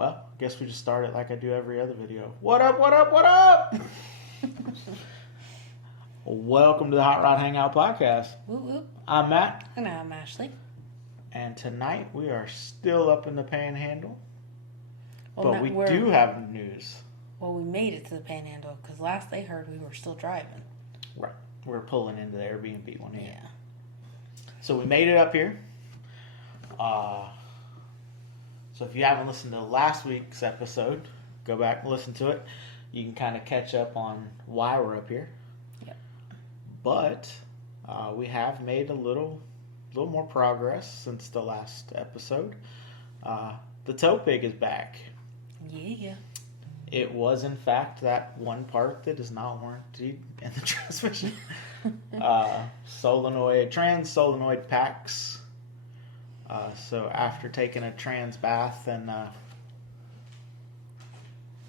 Well, I guess we just start it like I do every other video. What up, what up, what up? Welcome to the Hot Rod Hangout Podcast. Whoop, whoop. I'm Matt. And I'm Ashley. And tonight we are still up in the Panhandle. Well, but we do have news. Well, we made it to the Panhandle because last they heard we were still driving. Right. We're pulling into the Airbnb one here. Yeah. So we made it up here. So if you haven't listened to last week's episode, go back and listen to it. You can kind of catch up on why we're up here. Yep. But we have made a little more progress since the last episode. The tow pig is back. Yeah. It was, in fact, that one part that is not warranted in the transmission. Trans-solenoid packs. So after taking a trans bath and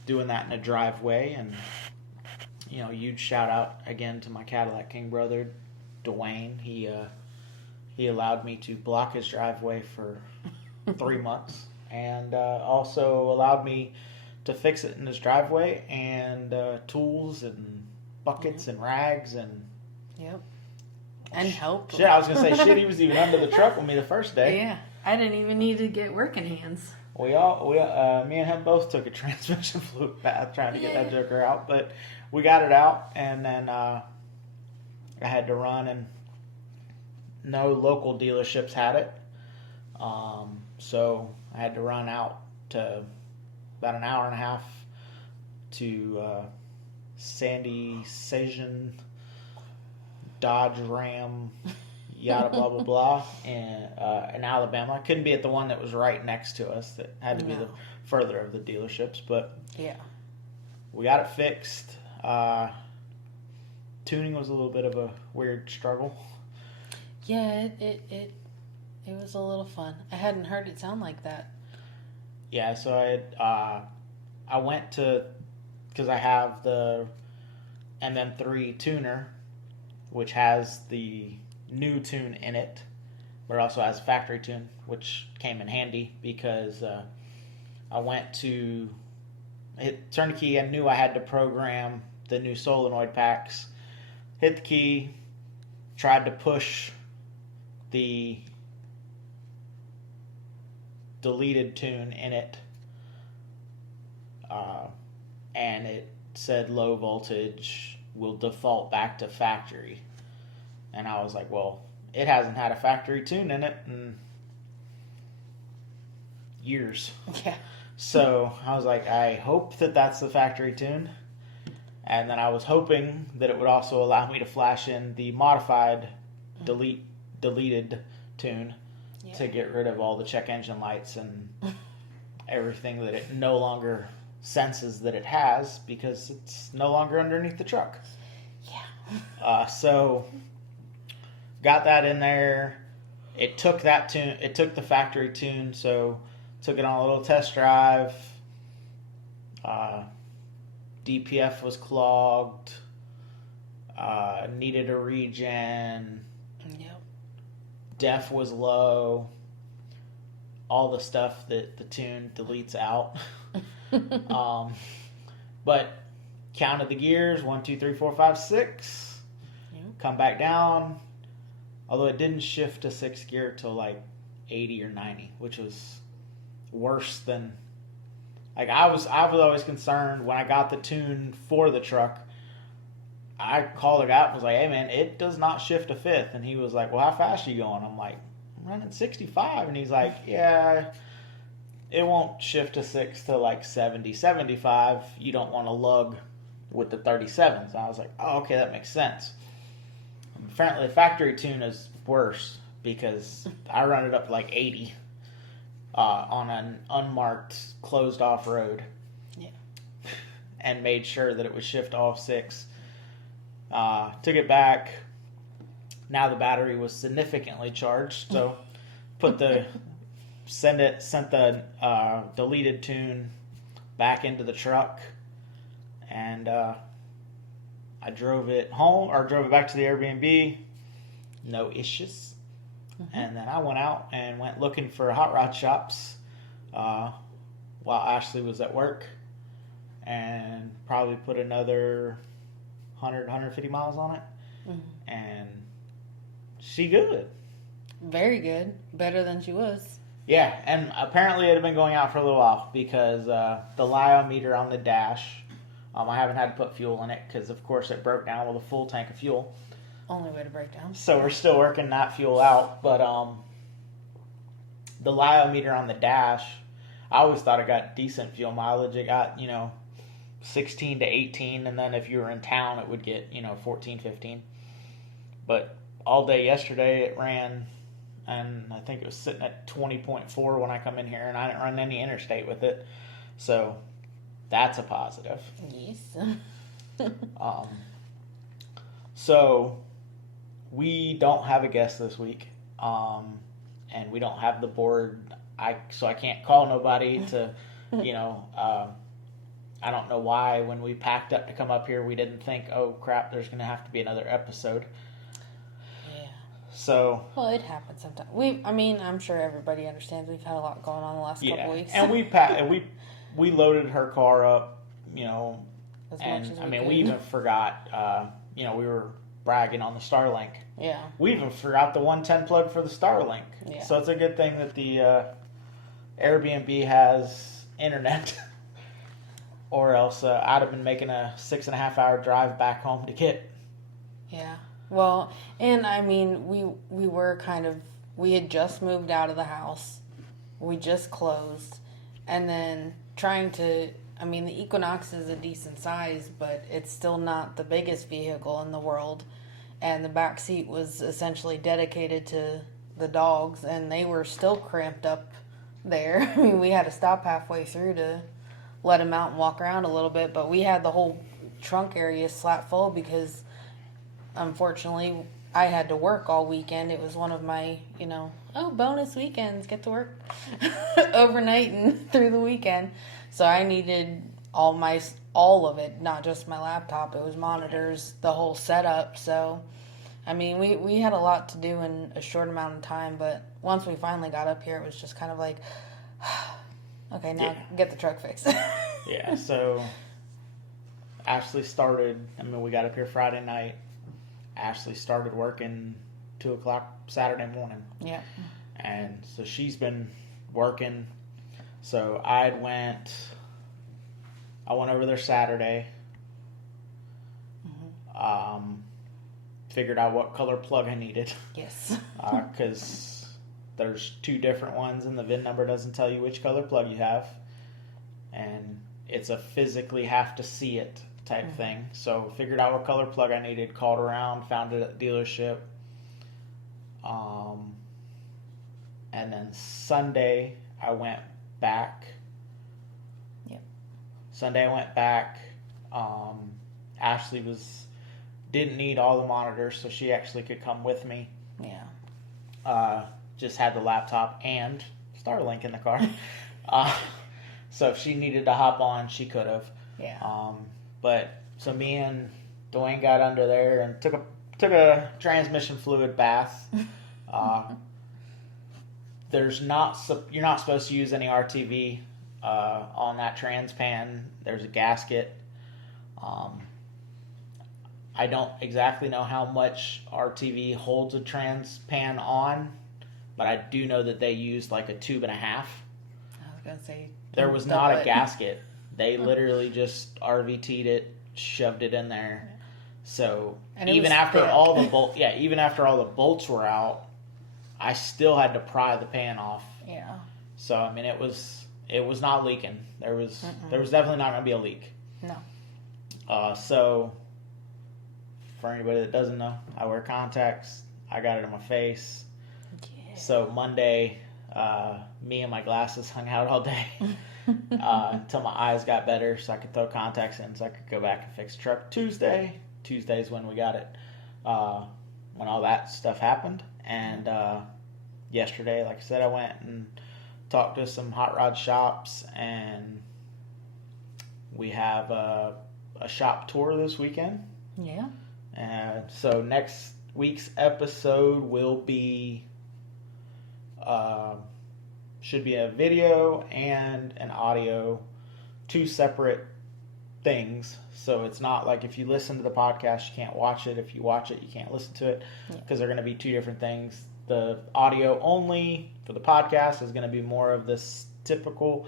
doing that in a driveway, and huge shout out again to my Cadillac King brother, Dwayne. He allowed me to block his driveway for 3 months, and also allowed me to fix it in his driveway, and tools and buckets and rags and help. Shit, I was gonna say he was even under the truck with me the first day. Yeah, I didn't even need to get working hands. Me and him both took a transmission fluid bath trying to get that joker out, but we got it out, and then I had to run, and no local dealerships had it, so I had to run out to about an hour and a half to Sandy Sajan Dodge Ram, yada blah blah blah, in Alabama. I couldn't be at the one that was right next to us. That had to be the further of the dealerships, but we got it fixed. Tuning was a little bit of a weird struggle. Yeah, it was a little fun. I hadn't heard it sound like that. Yeah, so I went to, because I have the MM3 tuner, which has the new tune in it, but it also has factory tune, which came in handy because I went to hit turn the key. I knew I had to program the new solenoid packs. Hit the key, tried to push the deleted tune in it, and it said low voltage will default back to factory, and I was like, well, it hasn't had a factory tune in it in years. Yeah. So I was like, I hope that that's the factory tune, and then I was hoping that it would also allow me to flash in the modified deleted tune to get rid of all the check engine lights and everything that it no longer senses that it has, because it's no longer underneath the truck. Yeah. So got that in there. It took that tune. It took the factory tune. So took it on a little test drive. DPF was clogged. Needed a regen. Yep. Def was low. All the stuff that the tune deletes out. But counted the gears, 1, 2, 3, 4, 5, 6. Yep. Come back down. Although it didn't shift to 6th gear till like 80 or 90, which was worse than. Like I was always concerned when I got the tune for the truck. I called the guy and was like, hey man, it does not shift to 5th. And he was like, well, how fast are you going? I'm like, I'm running 65. And he's like, yeah, it won't shift to 6th to like 70, 75. You don't want to lug with the 37s. And I was like, oh, okay, that makes sense. Apparently the factory tune is worse because I run it up to like 80 on an unmarked, closed off road. Yeah. And made sure that it would shift off 6. Took it back. Now the battery was significantly charged, so sent the deleted tune back into the truck, and I drove it home, or drove it back to the Airbnb. No issues. Mm-hmm. And then I went out and went looking for hot rod shops. while Ashley was at work, and probably put another 150 miles on it. Mm-hmm. And she good. Very good. Better than she was. Yeah, and apparently it had been going out for a little while because the LIO meter on the dash, I haven't had to put fuel in it because, of course, it broke down with a full tank of fuel. Only way to break down. So we're still working that fuel out. But the LIO meter on the dash, I always thought it got decent fuel mileage. It got, 16 to 18, and then if you were in town, it would get, 14, 15. But all day yesterday, it ran, and I think it was sitting at 20.4 when I come in here, and I didn't run any interstate with it. So that's a positive. Yes. So we don't have a guest this week, and we don't have the board. So I can't call nobody to, I don't know why when we packed up to come up here we didn't think, oh crap, there's going to have to be another episode. Yeah. So. Well, it happens sometimes. I'm sure everybody understands we've had a lot going on the last couple weeks. And we loaded her car up, as much as we even forgot, we were bragging on the Starlink. Yeah. We even forgot the 110 plug for the Starlink. Yeah. So it's a good thing that the Airbnb has internet. Or else I'd have been making a 6.5-hour drive back home to get. Yeah. Well, and we had just moved out of the house. We just closed. And then the Equinox is a decent size, but it's still not the biggest vehicle in the world. And the back seat was essentially dedicated to the dogs, and they were still cramped up there. We had to stop halfway through to let them out and walk around a little bit, but we had the whole trunk area slap full because unfortunately I had to work all weekend. It was one of my, bonus weekends, get to work overnight and through the weekend. So I needed all of it, not just my laptop. It was monitors, the whole setup. So, we had a lot to do in a short amount of time, but once we finally got up here, it was just kind of like, okay, now get the truck fixed. Yeah, so Ashley started, we got up here Friday night. Ashley started working 2 o'clock Saturday morning. Yeah. And so she's been working. So I went over there Saturday. Mm-hmm. Figured out what color plug I needed. Yes. Because there's 2 different ones, and the VIN number doesn't tell you which color plug you have. And it's a physically have to see it type thing. So figured out what color plug I needed, called around, found it at the dealership. And then Sunday I went back. Yep. Sunday I went back. Ashley didn't need all the monitors, so she actually could come with me. Yeah. Just had the laptop and Starlink in the car. So if she needed to hop on, she could have. Yeah. So me and Dwayne got under there and took a transmission fluid bath. You're not supposed to use any RTV on that trans pan. There's a gasket. I don't exactly know how much RTV holds a trans pan on, but I do know that they used like a 1.5 tubes. I was gonna say there was not a gasket. They literally just RVT'd it, shoved it in there. So even after all the bolts were out, I still had to pry the pan off. Yeah. So it was not leaking. There was definitely not going to be a leak. No. So for anybody that doesn't know, I wear contacts. I got it on my face. Yeah. So Monday, me and my glasses hung out all day until my eyes got better, so I could throw contacts in, so I could go back and fix the truck. Tuesday's when we got it, when all that stuff happened. And yesterday, like I said, I went and talked to some hot rod shops, and we have a shop tour this weekend. Yeah. And so next week's episode will be should be a video and an audio, two separate things. So it's not like if you listen to the podcast, you can't watch it. If you watch it, you can't listen to it, because they're going to be two different things. The audio only for the podcast is going to be more of this typical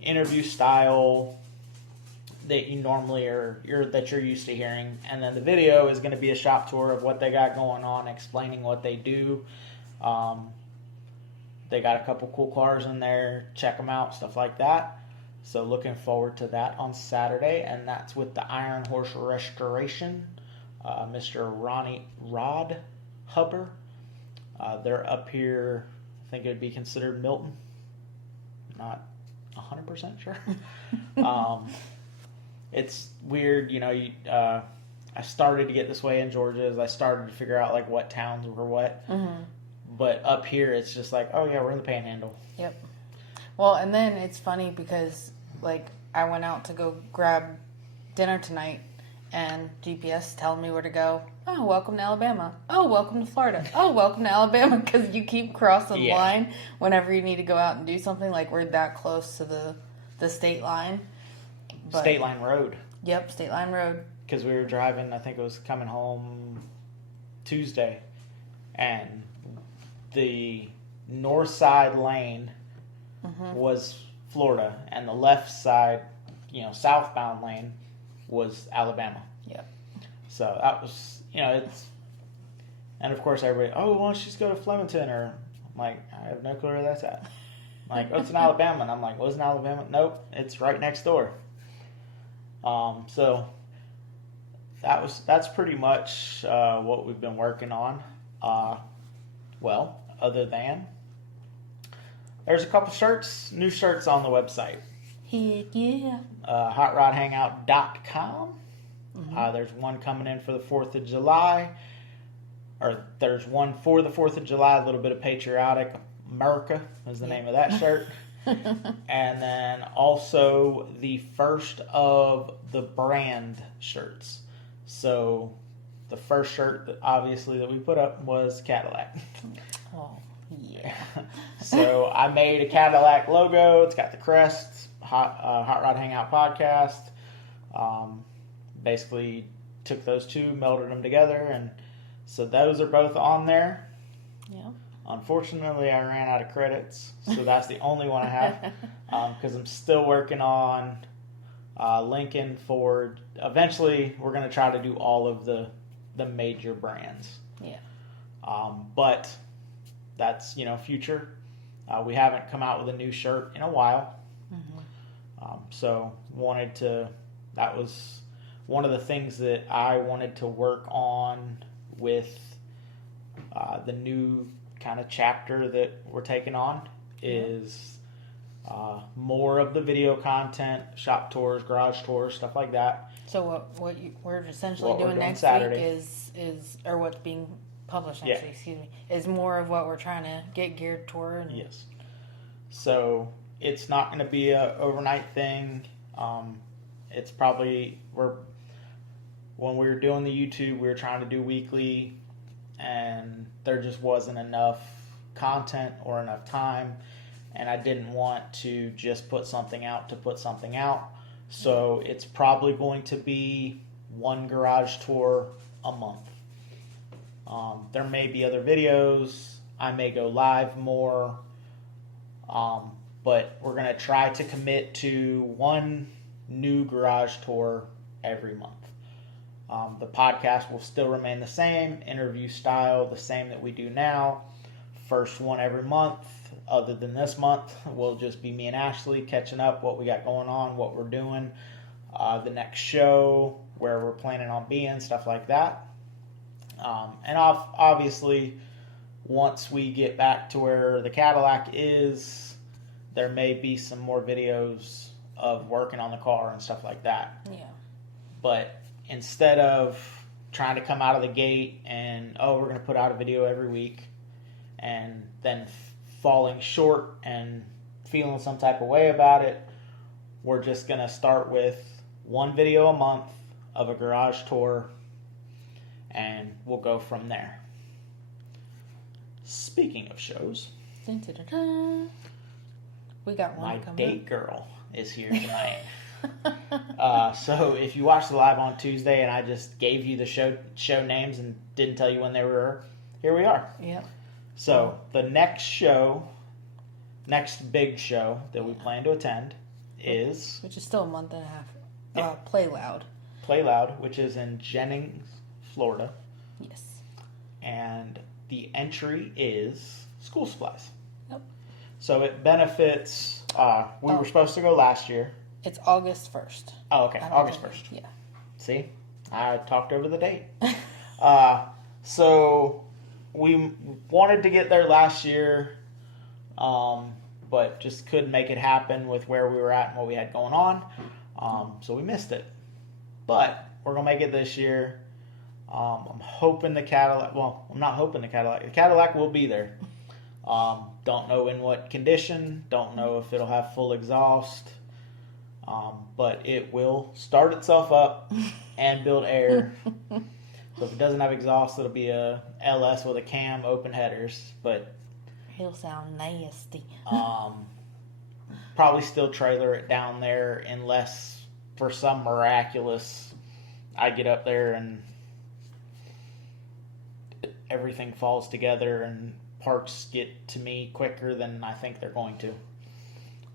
interview style that you normally that you're used to hearing, and then the video is going to be a shop tour of what they got going on, explaining what they do. They got a couple cool cars in there, check them out, stuff like that. So looking forward to that on Saturday, and that's with the Iron Horse Restoration, Mr. Rod Hubber. They're up here, I think it would be considered Milton. Not 100% sure. It's weird, I started to get this way in Georgia as I started to figure out like what towns were what. Mm-hmm. But up here, it's just like, oh yeah, we're in the Panhandle. Yep. Well, and then it's funny because like I went out to go grab dinner tonight, and GPS telling me where to go. Oh, welcome to Alabama. Oh, welcome to Florida. Oh, welcome to Alabama, because you keep crossing the line whenever you need to go out and do something. Like we're that close to the state line. But, State Line Road. Yep, State Line Road. Because we were driving, I think it was coming home Tuesday, and the north side lane was Florida, and the left side, southbound lane was Alabama. Yep. So that was, it's, and of course everybody, oh, why don't you just go to Flemington? Or I'm like, I have no clue where that's at. I'm like, oh, it's in Alabama. And I'm like, well, it's in Alabama? Nope, it's right next door. So that's pretty much what we've been working on. Well, other than there's a couple new shirts on the website. Heck yeah. HotRodHangout.com. Mm-hmm. There's one coming in for the 4th of July. Or there's one for the 4th of July, a little bit of patriotic. America is the name of that shirt. And then also the first of the brand shirts. So the first shirt that we put up was Cadillac. Oh, yeah. So I made a Cadillac logo. It's got the crest, Hot Rod Hangout Podcast. Basically took those two, melded them together, and so those are both on there. Yeah. Unfortunately, I ran out of credits, so that's the only one I have, because I'm still working on linking for. Eventually, we're going to try to do all of the major brands. Yeah. But that's future. We haven't come out with a new shirt in a while, so that was one of the things that I wanted to work on with the new kind of chapter that we're taking on is more of the video content, shop tours, garage tours, stuff like that. So we're essentially doing next Saturday. week is or what's being published next week, excuse me, is more of what we're trying to get geared toward. Yes. So it's not going to be a overnight thing. It's probably when we were doing the YouTube, we were trying to do weekly, and there just wasn't enough content or enough time, and I didn't want to just put something out to put something out. So it's probably going to be one garage tour a month. There may be other videos. I may go live more. But we're going to try to commit to one new garage tour every month. The podcast will still remain the same, interview style, the same that we do now. First one every month, other than this month, will just be me and Ashley catching up what we got going on, what we're doing, the next show, where we're planning on being, stuff like that. And obviously, once we get back to where the Cadillac is, there may be some more videos of working on the car and stuff like that. Yeah. But instead of trying to come out of the gate and, we're going to put out a video every week, and then falling short and feeling some type of way about it, we're just going to start with one video a month of a garage tour, and we'll go from there. Speaking of shows, Dun, dun, dun, dun. We got one My coming date girl is here tonight. So if you watched the live on Tuesday and I just gave you the show names and didn't tell you when they were, here we are. Yep. So the next big show that we plan to attend is... Which is still a month and a half. Play Loud. Play Loud, which is in Jennings, Florida. Yes. And the entry is school supplies. Yep. So it benefits... we were supposed to go last year. It's August 1st. Oh, okay. August 1st. Yeah. See? I talked over the date. So we wanted to get there last year, but just couldn't make it happen with where we were at and what we had going on. So we missed it. But we're going to make it this year. I'm hoping the Cadillac... Well, I'm not hoping the Cadillac. The Cadillac will be there. Don't know in what condition. Don't know if it'll have full exhaust. But it will start itself up and build air. So if it doesn't have exhaust, it'll be a LS with a cam, open headers. But he'll sound nasty. Probably still trailer it down there unless for some miraculous I get up there and everything falls together and parts get to me quicker than I think they're going to.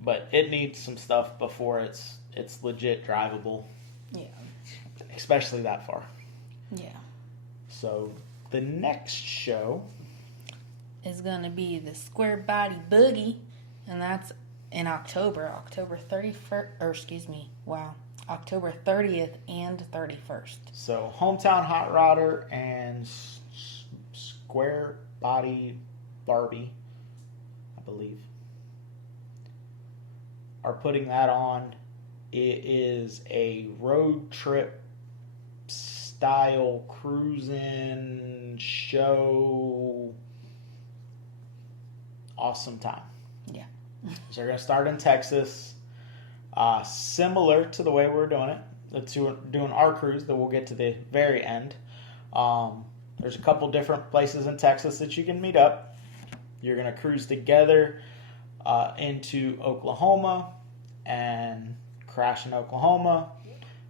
But it needs some stuff before it's legit drivable. Yeah. Especially that far. Yeah. So the next show is going to be the Square Body Boogie, and that's in October 31st, or excuse me, wow, October 30th and 31st. So Hometown Hot Rodder and Square Body Barbie, I believe, are putting that on. It is a road trip style cruising show. Awesome time. Yeah. So they're going to start in Texas. Similar to the way we're doing it. Doing our cruise that we'll get to the very end. There's a couple different places in Texas that you can meet up. You're going to cruise together into Oklahoma and crash in Oklahoma.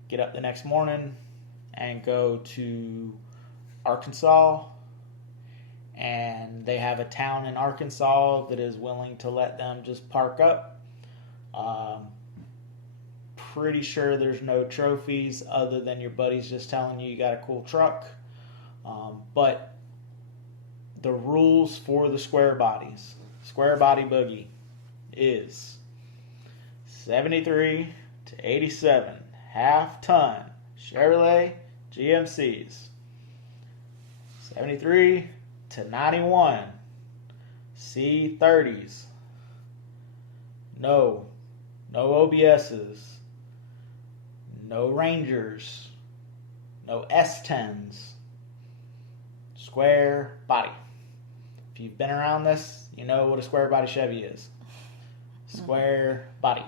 Get up the next morning and go to Arkansas. And they have a town in Arkansas that is willing to let them just park up. Pretty sure there's no trophies other than your buddies just telling you got a cool truck. But the rules for the Square Body Boogie is 73 to 87 half-ton Chevrolet GMCs. 73 to 91 C30s. No OBSs. No Rangers. No S10s. Square body. If you've been around this, you know what a square body Chevy is. Square body.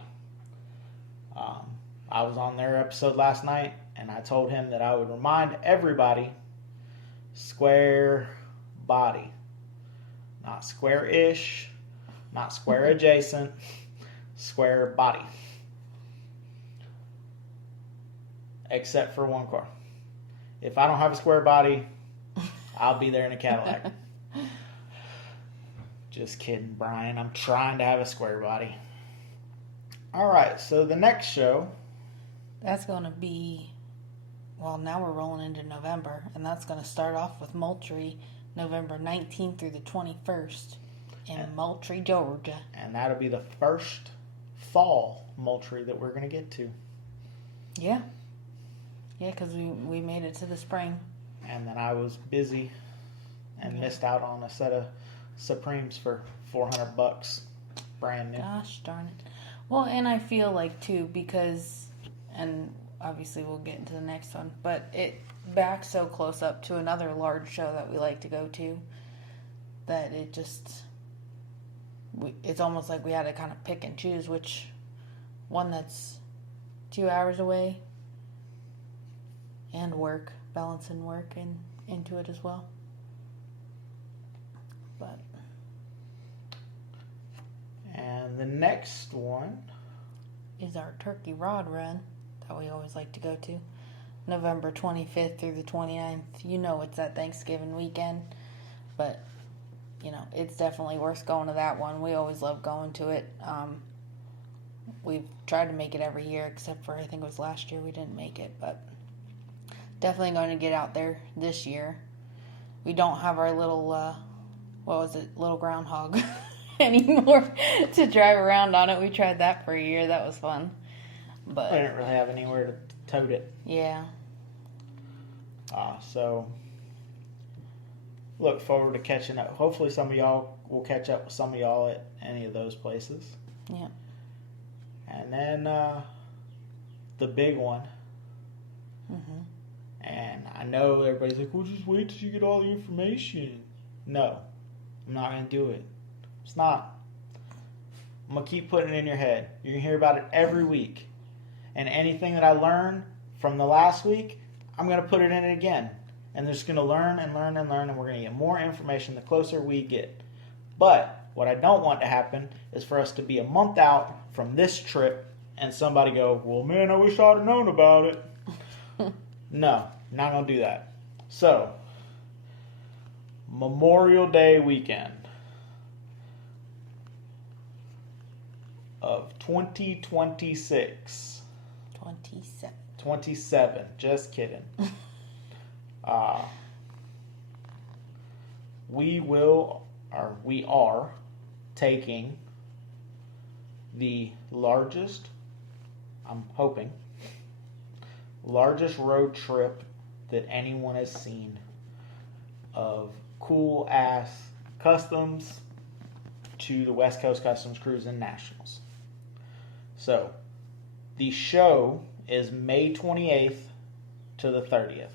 I was on their episode last night, and I told him that I would remind everybody, square body. Not square-ish, not square adjacent, square body. Except for one car. If I don't have a square body, I'll be there in a Cadillac. Just kidding, Brian. I'm trying to have a square body. All right, so the next show. That's going to be, well, now we're rolling into November, and that's going to start off with Moultrie, November 19th through the 21st in Moultrie, Georgia. And that'll be the first fall Moultrie that we're going to get to. Yeah. Yeah, because we made it to the spring. And then I was busy and missed out on a set of Supremes for $400, brand new. Gosh darn it. Well, and I feel like, too, because, and obviously we'll get into the next one, but it backs so close up to another large show that we like to go to that it just, it's almost like we had to kind of pick and choose which one that's 2 hours away and work, balancing work and into it as well. But And the next one is our turkey rod run that we always like to go to. November 25th through the 29th. You know it's that Thanksgiving weekend, but it's definitely worth going to that one. We always love going to it. We've tried to make it every year, except for I think it was last year we didn't make it, but definitely going to get out there this year. We don't have our little, little groundhog anymore to drive around on it. We tried that for a year. That was fun. But I didn't really have anywhere to tote it. Yeah. So look forward to catching up. Hopefully some of y'all will catch up with some of y'all at any of those places. Yeah. And then the big one. Mm-hmm. And I know everybody's like, well, just wait till you get all the information. No, I'm not going to do it. It's not. I'm going to keep putting it in your head. You're going to hear about it every week. And anything that I learn from the last week, I'm going to put it in it again. And they're just going to learn and learn and learn, and we're going to get more information the closer we get. But what I don't want to happen is for us to be a month out from this trip and somebody go, well, man, I wish I'd have known about it. No, not going to do that. So, Memorial Day weekend of 2026. 27. Just kidding. We are taking the largest, I'm hoping, largest road trip that anyone has seen of cool ass customs to the West Coast Customs Cruise and Nationals. So, the show is May 28th to the 30th.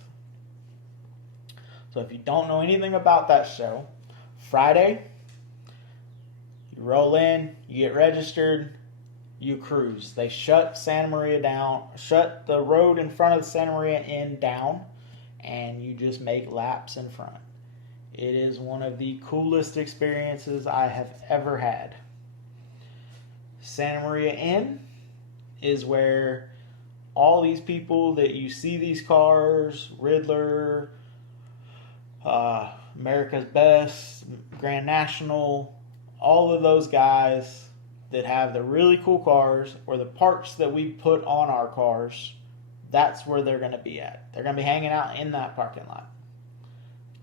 So if you don't know anything about that show, Friday, you roll in, you get registered, you cruise. They shut Santa Maria down, shut the road in front of the Santa Maria Inn down, and you just make laps in front. It is one of the coolest experiences I have ever had. Santa Maria Inn is where all these people that you see these cars, Riddler, America's Best, Grand National, all of those guys that have the really cool cars or the parts that we put on our cars, that's where they're going to be at. They're going to be hanging out in that parking lot.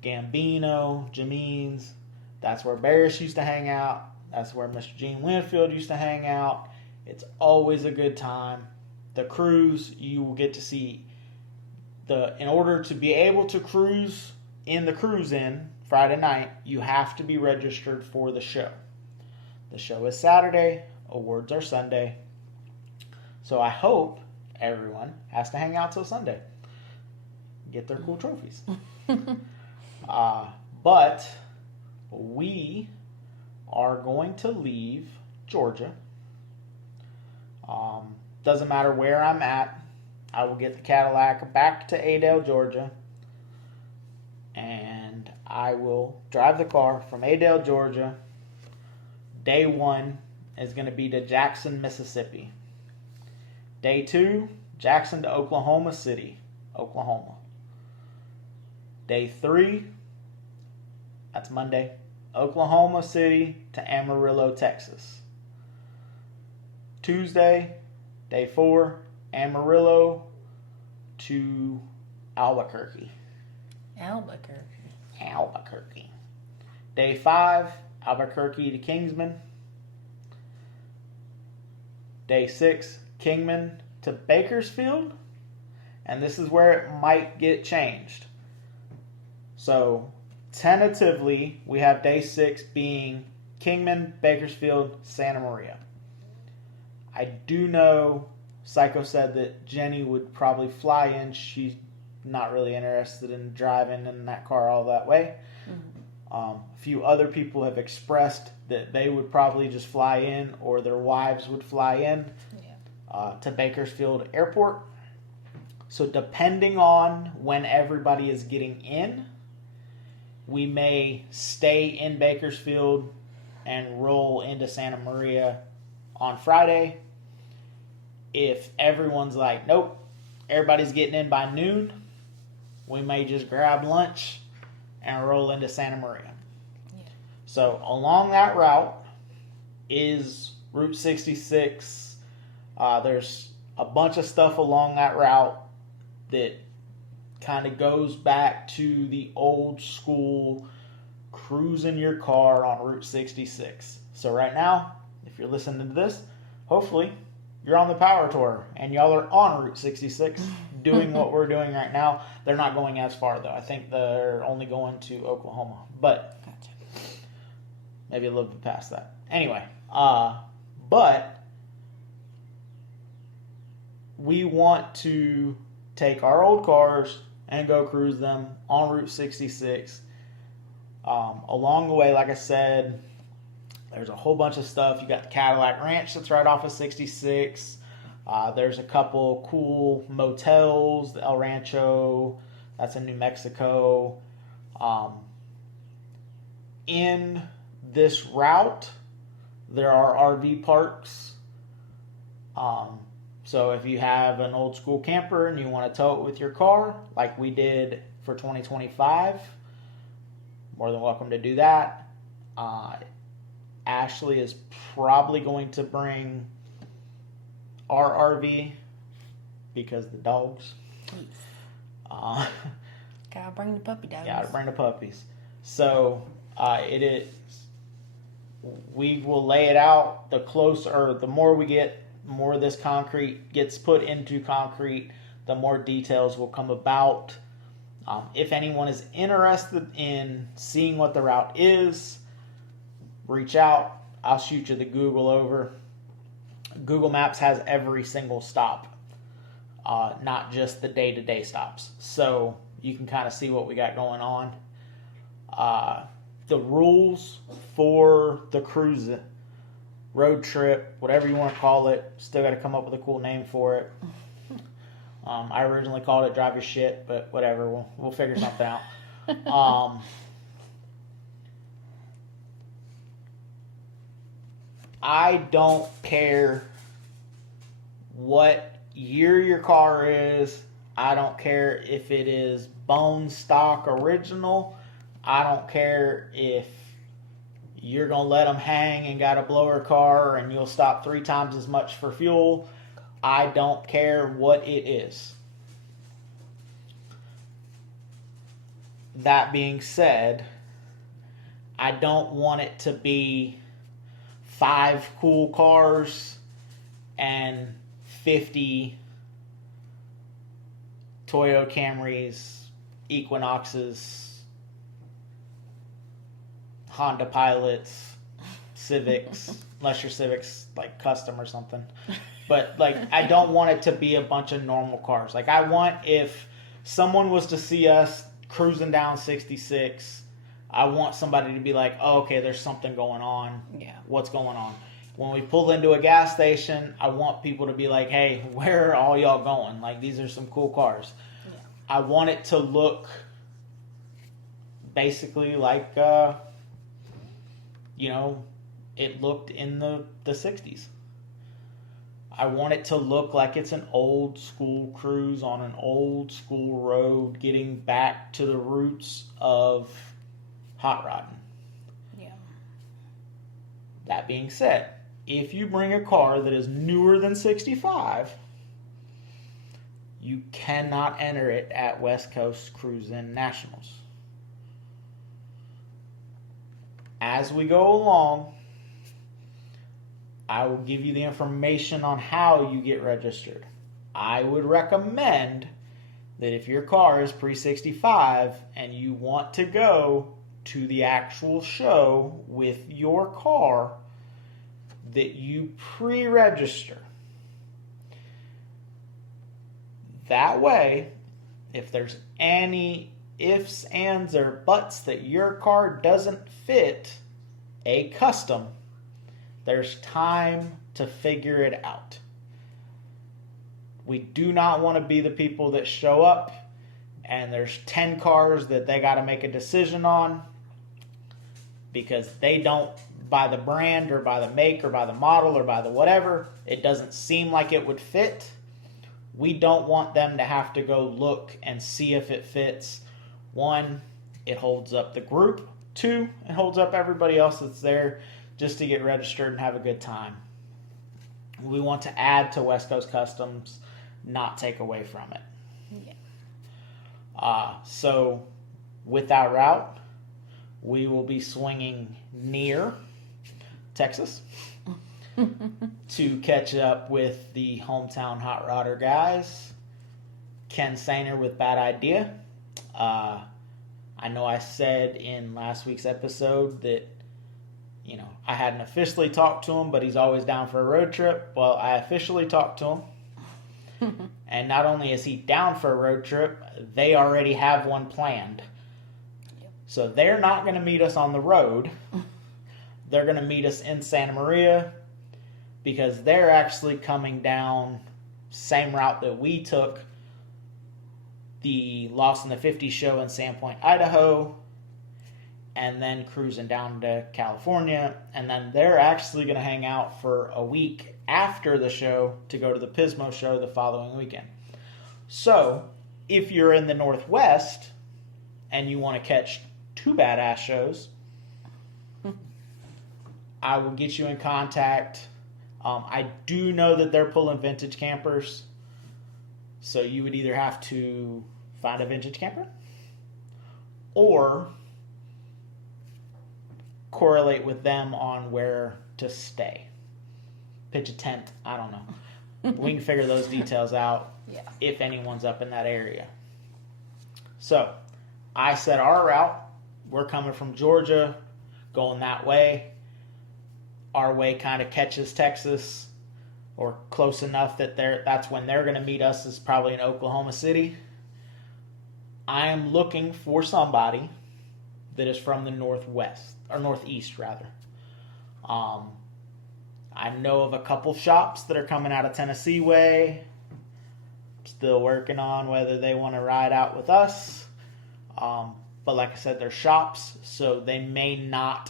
Gambino, Jameen's, that's where Barris used to hang out. That's where Mr. Gene Winfield used to hang out. It's always a good time. The cruise, you will get to see in order to be able to cruise in the cruise in Friday night, you have to be registered for the show. The show is Saturday, awards are Sunday. So I hope everyone has to hang out till Sunday. Get their cool trophies. But we are going to leave Georgia. Doesn't matter where I'm at. I will get the Cadillac back to Adel, Georgia. And I will drive the car from Adel, Georgia. Day 1 is going to be to Jackson, Mississippi. Day 2, Jackson to Oklahoma City, Oklahoma. Day 3, that's Monday, Oklahoma City to Amarillo, Texas. Tuesday, day 4, Amarillo to Albuquerque. Albuquerque. Day 5, Albuquerque to Kingsman. Day 6, Kingman to Bakersfield. And this is where it might get changed. So, tentatively, we have day 6 being Kingman, Bakersfield, Santa Maria. I do know Psycho said that Jenny would probably fly in. She's not really interested in driving in that car all that way. Mm-hmm. A few other people have expressed that they would probably just fly in, or their wives would fly in to Bakersfield Airport. So depending on when everybody is getting in, we may stay in Bakersfield and roll into Santa Maria on Friday. If everyone's like, nope, everybody's getting in by noon, we may just grab lunch and roll into Santa Maria. Yeah. So along that route is Route 66. There's a bunch of stuff along that route that kind of goes back to the old school cruising your car on Route 66. So right now, if you're listening to this, hopefully you're on the power tour and y'all are on Route 66 doing what we're doing right now. They're not going as far though. I think they're only going to Oklahoma, but maybe a little bit past that. Anyway, but we want to take our old cars and go cruise them on Route 66. Along the way, like I said, there's a whole bunch of stuff. You got the Cadillac Ranch that's right off of 66. There's a couple cool motels, the El Rancho, that's in New Mexico. In this route, there are RV parks. So if you have an old school camper and you want to tow it with your car, like we did for 2025, more than welcome to do that. Ashley is probably going to bring our RV because the dogs. Gotta bring the puppy dogs. Gotta bring the puppies. So it is. We will lay it out. The more we get, the more this concrete gets put into concrete, the more details will come about. If anyone is interested in seeing what the route is, reach out. I'll shoot you the Google over. Google Maps has every single stop, not just the day-to-day stops. So you can kind of see what we got going on. The rules for the cruise, road trip, whatever you want to call it, still got to come up with a cool name for it. I originally called it Drive Your Shit, but whatever, we'll figure something out. I don't care what year your car is. I don't care if it is bone stock original. I don't care if you're going to let them hang and got a blower car and you'll stop 3 times as much for fuel. I don't care what it is. That being said, I don't want it to be 5 cool cars and 50 Toyota Camrys, Equinoxes, Honda Pilots, Civics, unless your Civic's like custom or something. But like, I don't want it to be a bunch of normal cars. Like, I want, if someone was to see us cruising down 66, I want somebody to be like, oh, okay, there's something going on. Yeah. What's going on? When we pull into a gas station, I want people to be like, hey, where are all y'all going? Like, these are some cool cars. Yeah. I want it to look basically like, it looked in the 60s. I want it to look like it's an old school cruise on an old school road getting back to the roots of hot rodding. Yeah. That being said, if you bring a car that is newer than 65, you cannot enter it at West Coast Cruisin' Nationals. As we go along, I will give you the information on how you get registered. I would recommend that if your car is pre-65 and you want to go to the actual show with your car, that you pre-register. That way, if there's any ifs, ands, or buts that your car doesn't fit a custom, there's time to figure it out. We do not want to be the people that show up and there's 10 cars that they got to make a decision on because they don't by the brand or by the make or by the model or by the whatever, it doesn't seem like it would fit, we don't want them to have to go look and see if it fits. One, it holds up the group. Two, it holds up everybody else that's there just to get registered and have a good time. We want to add to West Coast Customs, not take away from it. Yeah. So with that route, we will be swinging near Texas to catch up with the hometown hot rodder guys. Ken Sainer with Bad Idea. I know I said in last week's episode that, I hadn't officially talked to him, but he's always down for a road trip. Well, I officially talked to him. And not only is he down for a road trip, they already have one planned. So they're not going to meet us on the road. They're going to meet us in Santa Maria because they're actually coming down same route that we took, the Lost in the 50s show in Sandpoint, Idaho, and then cruising down to California. And then they're actually going to hang out for a week after the show to go to the Pismo show the following weekend. So if you're in the Northwest and you want to catch two badass shows, I will get you in contact. I do know that they're pulling vintage campers, so you would either have to find a vintage camper or correlate with them on where to stay. Pitch a tent, I don't know. We can figure those details out if anyone's up in that area. So, I said our route, we're coming from Georgia, going that way. Our way kind of catches Texas, or close enough that that's when they're going to meet us, is probably in Oklahoma City. I am looking for somebody that is from the Northwest, or Northeast rather. I know of a couple shops that are coming out of Tennessee way. Still working on whether they want to ride out with us. But like I said, they're shops, so they may not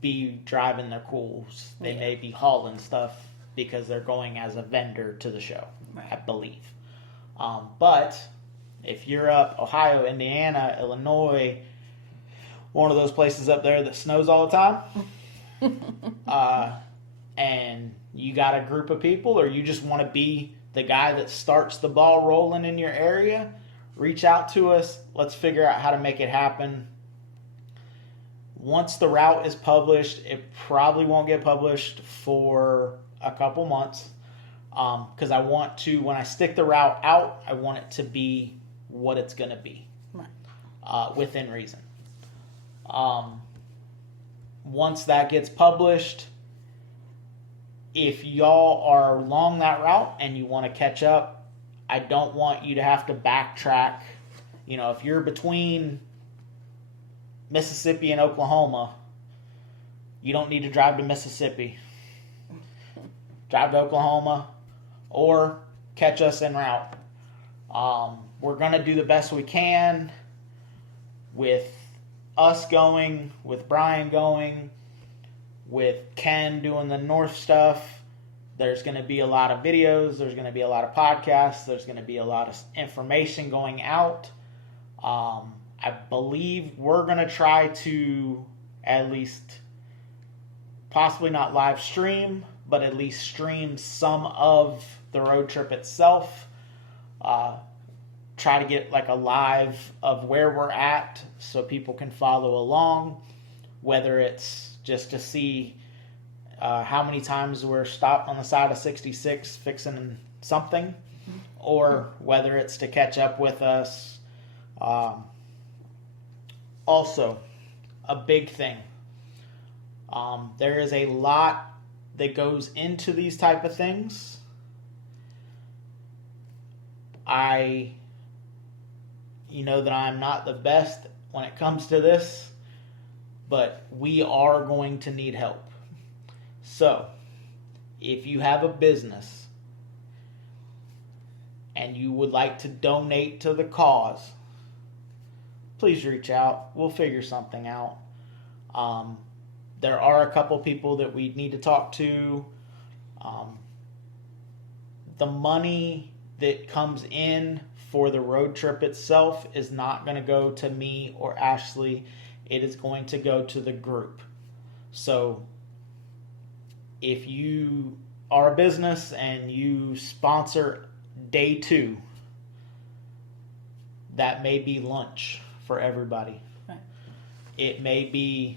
be driving their cools. They may be hauling stuff because they're going as a vendor to the show, I believe. But if you're up Ohio, Indiana, Illinois, one of those places up there that snows all the time, and you got a group of people, or you just want to be the guy that starts the ball rolling in your area, reach out to us. Let's figure out how to make it happen. Once the route is published, it probably won't get published for a couple months, because I want to, when I stick the route out, I want it to be what it's going to be, within reason. Once that gets published, if y'all are along that route and you want to catch up, I don't want you to have to backtrack. If you're between Mississippi and Oklahoma, you don't need to drive to Mississippi. Drive to Oklahoma or catch us en route. We're going to do the best we can with us going, with Brian going, with Ken doing the north stuff. There's going to be a lot of videos. There's going to be a lot of podcasts. There's going to be a lot of information going out. I believe we're going to try to at least, possibly not live stream, but at least stream some of the road trip itself. Try to get like a live of where we're at so people can follow along, whether it's just to see how many times we're stopped on the side of 66 fixing something, or whether it's to catch up with us. Also, a big thing. There is a lot that goes into these type of things. You know that I'm not the best when it comes to this, but we are going to need help. So, if you have a business and you would like to donate to the cause, please reach out. We'll figure something out. there are a couple people that we need to talk to. The money that comes in for the road trip itself is not going to go to me or Ashley. It is going to go to the group. So if you are a business and you sponsor day 2, that may be lunch for everybody. Right. It may be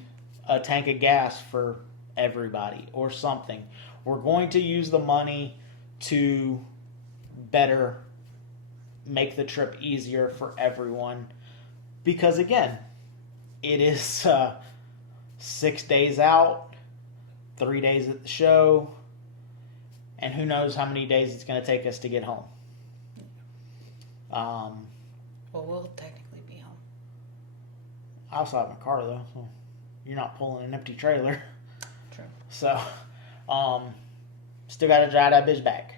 a tank of gas for everybody or something. We're going to use the money to better make the trip easier for everyone. Because again, it is 6 days out, 3 days at the show, and who knows how many days it's going to take us to get home. Well, we'll technically be home. I also have my car though, so you're not pulling an empty trailer. True. So, still got to drive that bitch back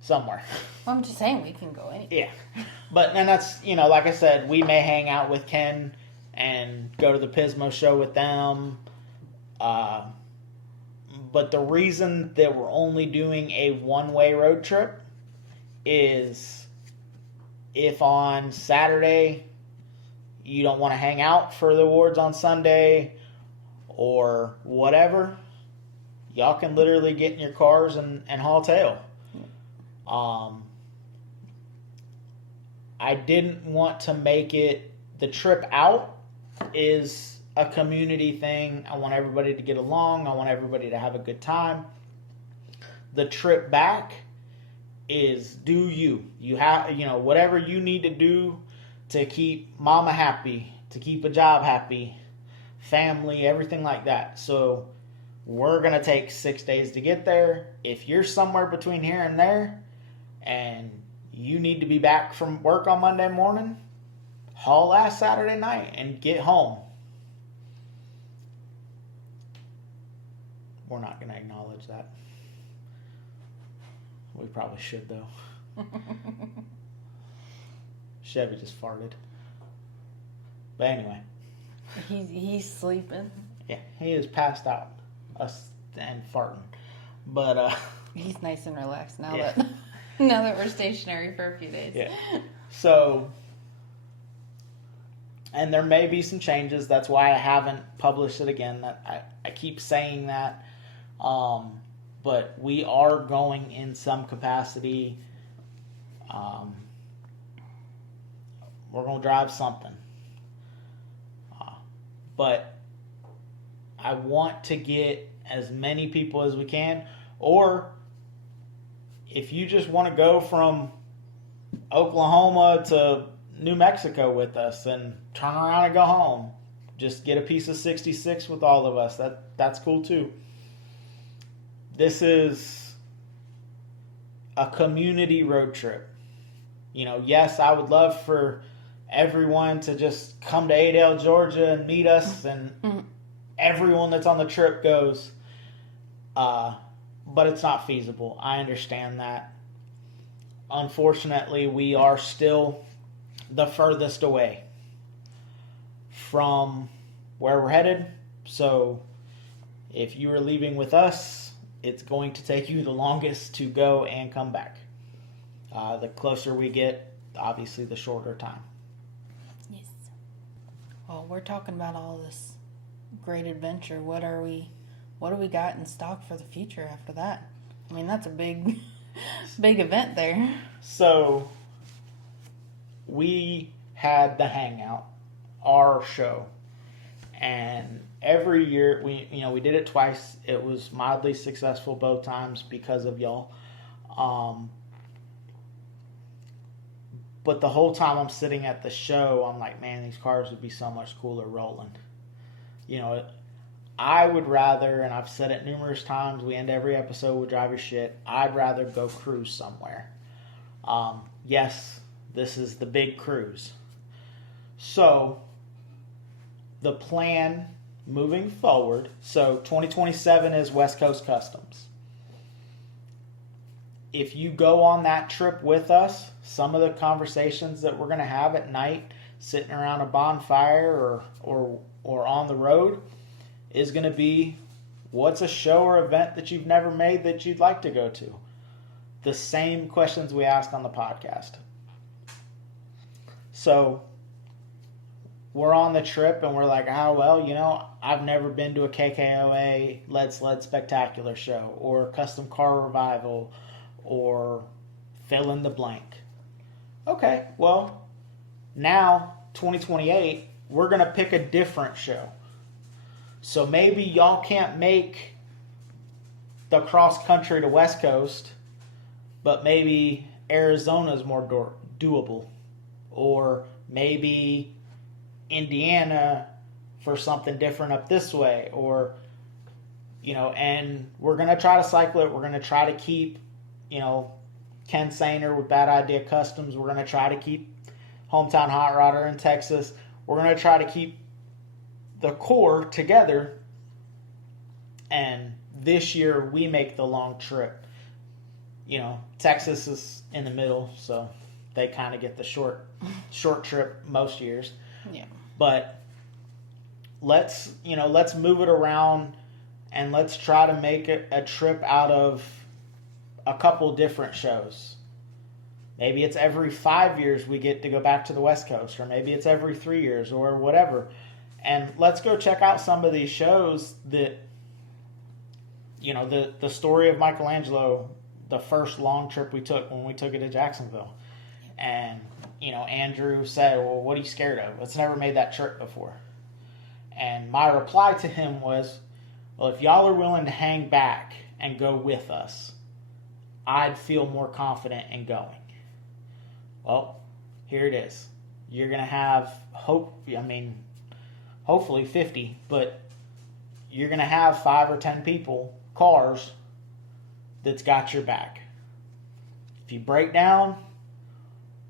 somewhere. Well, I'm just saying we can go anywhere. Yeah, but and that's, like I said, we may hang out with Ken and go to the Pismo show with them. But the reason that we're only doing a one-way road trip is if on Saturday you don't want to hang out for the awards on Sunday or whatever, y'all can literally get in your cars and haul tail. I didn't want to make it, the trip out is a community thing. I want everybody to get along. I want everybody to have a good time. The trip back is do you. You have, whatever you need to do to keep mama happy, to keep a job happy, family, everything like that. So we're going to take 6 days to get there. If you're somewhere between here and there and you need to be back from work on Monday morning, haul last Saturday night and get home. We're not going to acknowledge that. We probably should, though. Chevy just farted. But anyway. He's sleeping. Yeah, he is passed out and farting. But he's nice and relaxed now yeah. that now that we're stationary for a few days. Yeah. So, and there may be some changes. That's why I haven't published it again. That I keep saying that. But we are going in some capacity. We're going to drive something. But I want to get as many people as we can. Or if you just want to go from Oklahoma to New Mexico with us and turn around and go home, just get a piece of 66 with all of us. That's cool too. This is a community road trip. Yes, I would love for everyone to just come to Adel, Georgia and meet us, and everyone that's on the trip goes. But it's not feasible. I understand that. Unfortunately, we are still the furthest away from where we're headed. So if you are leaving with us, it's going to take you the longest to go and come back. The closer we get, obviously the shorter time. Yes. Well, we're talking about all this great adventure. What do we got in stock for the future after that? I mean, that's a big event there. So we had the Hangout, our show, and every year we did it twice. It was mildly successful both times because of y'all. But the whole time I'm sitting at the show, I'm like, man, these cars would be so much cooler rolling. I would rather, and I've said it numerous times, we end every episode with Drive Your Shit, I'd rather go cruise somewhere. Yes, this is the big cruise. So, the plan moving forward, so 2027 is West Coast Customs. If you go on that trip with us, some of the conversations that we're going to have at night, sitting around a bonfire or on the road, is going to be, what's a show or event that you've never made that you'd like to go to? The same questions we ask on the podcast. So we're on the trip and we're like, oh, well, you know, I've never been to a KKOA Lead Sled Spectacular show or Custom Car Revival or fill in the blank. Okay, well, now 2028, we're going to pick a different show. So maybe y'all can't make the cross country to West Coast, but maybe Arizona's more doable. Or maybe Indiana for something different up this way. Or, you know, and we're going to try to cycle it. We're going to try to keep, you know, Ken Sainer with Bad Idea Customs. We're going to try to keep Hometown Hot Rodder in Texas. We're going to try to keep the core together. And this year we make the long trip. You know, Texas is in the middle, so they kind of get the short trip most years. Yeah. But let's move it around and let's try to make it a trip out of a couple different shows. Maybe it's every 5 years we get to go back to the West Coast, or maybe it's every 3 years or whatever. And let's go check out some of these shows that, you know, the story of Michelangelo, the first long trip we took when we took it to Jacksonville. And, you know, Andrew said, well, what are you scared of? Let's never made that trip before. And my reply to him was, well, if y'all are willing to hang back and go with us, I'd feel more confident in going. Well, here it is. You're going to have, hopefully 50, but you're going to have 5 or 10 people, cars, that's got your back. If you break down,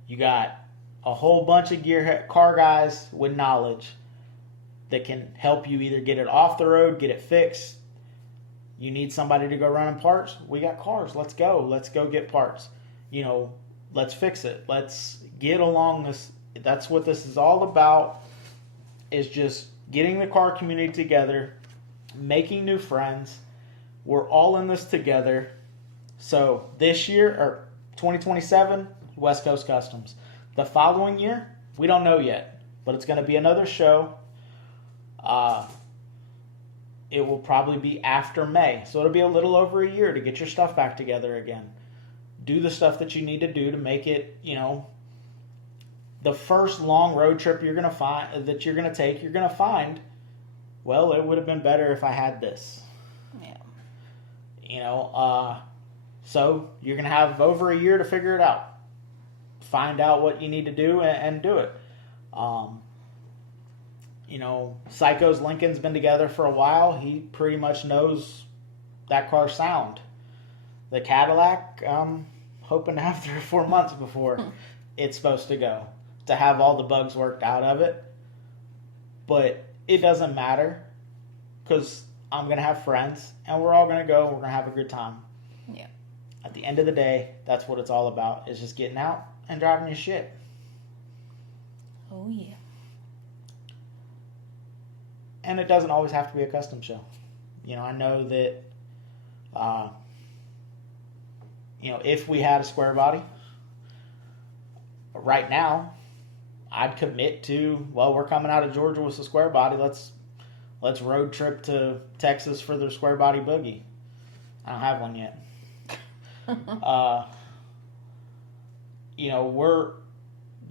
you got a whole bunch of car guys with knowledge that can help you either get it off the road, get it fixed. You need somebody to go running parts? We got cars. Let's go. Let's go get parts. You know, let's fix it. Let's get along this. That's what this is all about, is just getting the car community together, making new friends. We're all in this together. So this year, or 2027, West Coast Customs. The following year, we don't know yet, but it's going to be another show. It will probably be after May. So it'll be a little over a year to get your stuff back together again. Do the stuff that you need to do to make it, you know, the first long road trip you're going to find, well, it would have been better if I had this. Yeah. You know, so you're going to have over a year to figure it out. Find out what you need to do and do it. You know, Psycho's Lincoln's been together for a while. He pretty much knows that car's sound. The Cadillac, I'm hoping to have 3 or 4 months before it's supposed to go, to have all the bugs worked out of it. But it doesn't matter, because I'm going to have friends, and we're all going to go, we're going to have a good time. Yeah. At the end of the day, that's what it's all about, is just getting out and driving your shit. Oh, yeah. And it doesn't always have to be a custom show. You know, I know that, you know, if we had a square body, right now, I'd commit to, well, we're coming out of Georgia with a square body. Let's road trip to Texas for the square body boogie. I don't have one yet. You know,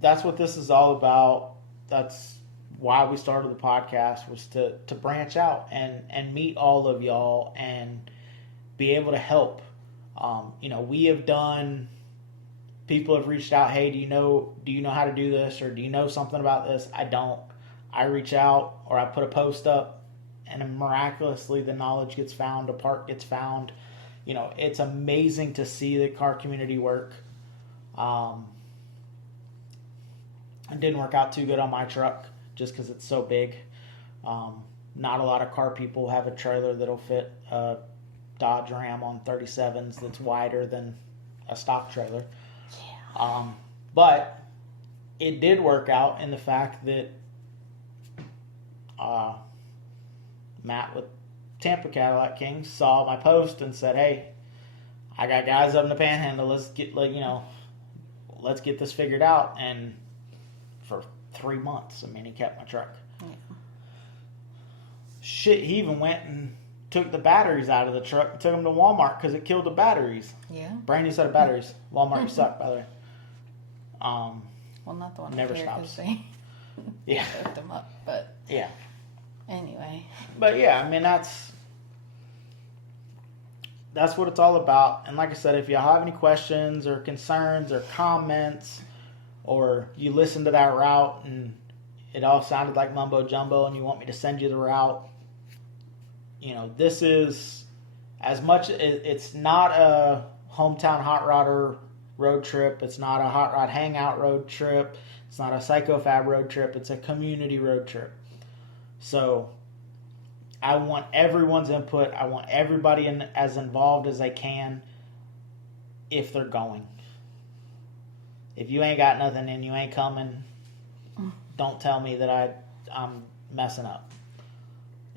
that's what this is all about. That's why we started the podcast, was to branch out and meet all of y'all and be able to help. You know, we have done, people have reached out, hey, do you know how to do this, or do you know something about this? I don't. I reach out, or I put a post up, and miraculously the knowledge gets found, a part gets found. You know, it's amazing to see the car community work. It didn't work out too good on my truck, just because it's so big. Not a lot of car people have a trailer that'll fit a Dodge Ram on 37s that's wider than a stock trailer. Yeah. But it did work out in the fact that Matt with Tampa Cadillac Kings saw my post and said, "Hey, I got guys up in the Panhandle. Let's get let's get this figured out." And for 3 months, I mean, he kept my truck. Yeah. Shit, he even went and took the batteries out of the truck and took them to Walmart because it killed the batteries. Yeah. Brand new set of batteries. Walmart suck, by the way. Well, not the one never here stops. They yeah. hooked them up, but yeah. Anyway. But yeah, I mean that's what it's all about. And like I said, if you have any questions or concerns or comments, or you listen to that route and it all sounded like mumbo jumbo and you want me to send you the route, this is as much. It's not a hometown hot rodder road trip. It's not a hot rod hangout road trip. It's not a psychofab road trip. It's a community road trip. So I want everyone's input. I want everybody as involved as they can if they're going. If you ain't got nothing and you ain't coming, don't tell me that I'm messing up.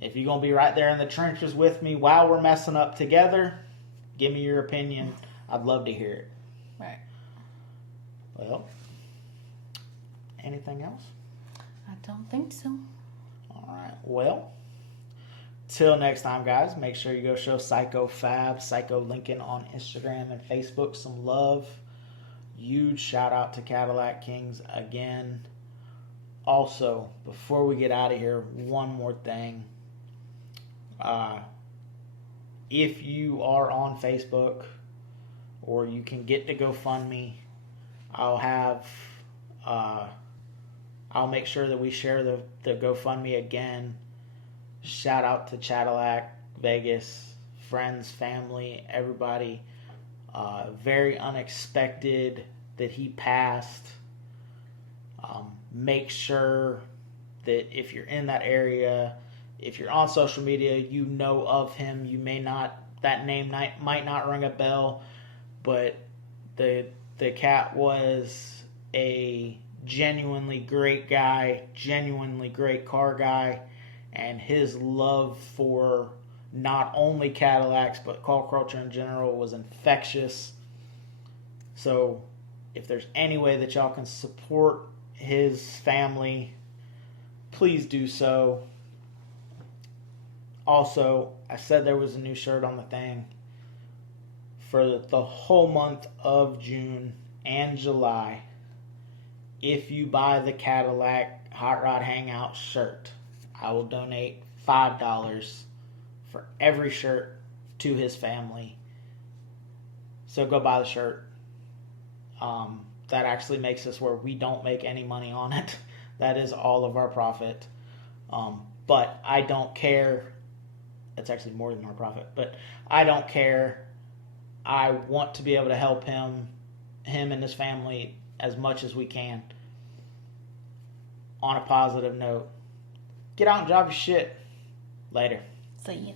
If you're going to be right there in the trenches with me while we're messing up together, give me your opinion. I'd love to hear it. Right. Well, anything else? I don't think so. All right. Well, till next time, guys, make sure you go show Psycho Fab, Psycho Lincoln on Instagram and Facebook some love. Huge shout out to Cadillac Kings again. Also, before we get out of here, one more thing. If you are on Facebook or you can get to GoFundMe, I'll make sure that we share the GoFundMe again. Shout out to Cadillac, Vegas, friends, family, everybody. Very unexpected that he passed. Make sure that if you're in that area, if you're on social media, you know of him. You may not, that name might not ring a bell, but the cat was a genuinely great guy, genuinely great car guy, and his love for not only Cadillacs but car culture in general was infectious. So if there's any way that y'all can support his family, please do so. Also, I said there was a new shirt on the thing. For the whole month of June and July, if you buy the Cadillac Hot Rod Hangout shirt, I will donate $5 for every shirt to his family. So go buy the shirt. That actually makes us where we don't make any money on it. That is all of our profit. But I don't care. It's actually more than our profit, but I don't care. I want to be able to help him and his family as much as we can. On a positive note, get out and drive your shit. Later. See ya.